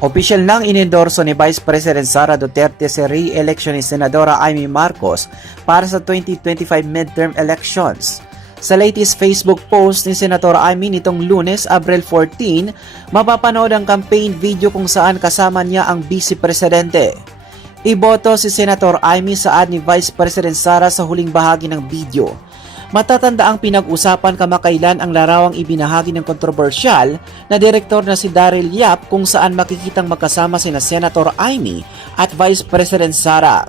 Opisyal nang inendorso ni Vice President Sara Duterte si re-election ni Senadora Amy Marcos para sa 2025 midterm elections. Sa latest Facebook post ni Senator Amy nitong Lunes, Abril 14, mapapanood ang campaign video kung saan kasama niya ang Vice Presidente. Iboto si Senator Amy sa ad ni Vice President Sara sa huling bahagi ng video. Matatanda ang pinag-usapan kamakailan ang larawang ibinahagi ng kontrobersyal na direktor na si Daryl Yap kung saan makikitang magkasama sina Senator Amy at Vice President Sara.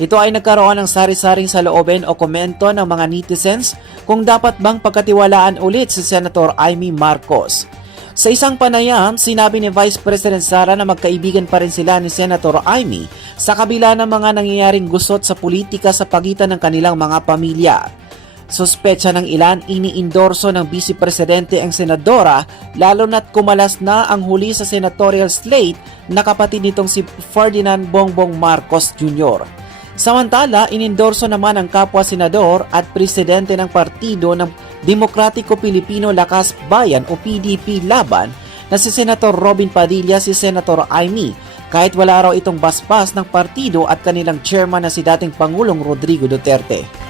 Ito ay nagkaroon ng sari-saring saloobin o komento ng mga netizens kung dapat bang pagkatiwalaan ulit si Senator Amy Marcos. Sa isang panayam, sinabi ni Vice President Sara na magkaibigan pa rin sila ni Senator Amy sa kabila ng mga nangyayaring gusot sa politika sa pagitan ng kanilang mga pamilya. Suspecha ng ilan, iniindorso ng Vice Presidente ang senadora lalo na't kumalas na ang huli sa senatorial slate na kapatid nitong si Ferdinand Bongbong Marcos Jr. Samantala, inindorso naman ang kapwa senador at presidente ng Partido ng Demokratiko Pilipino Lakas Bayan o PDP Laban na si Senator Robin Padilla si Senator Amy kahit wala raw itong basbas ng partido at kanilang chairman na si dating Pangulong Rodrigo Duterte.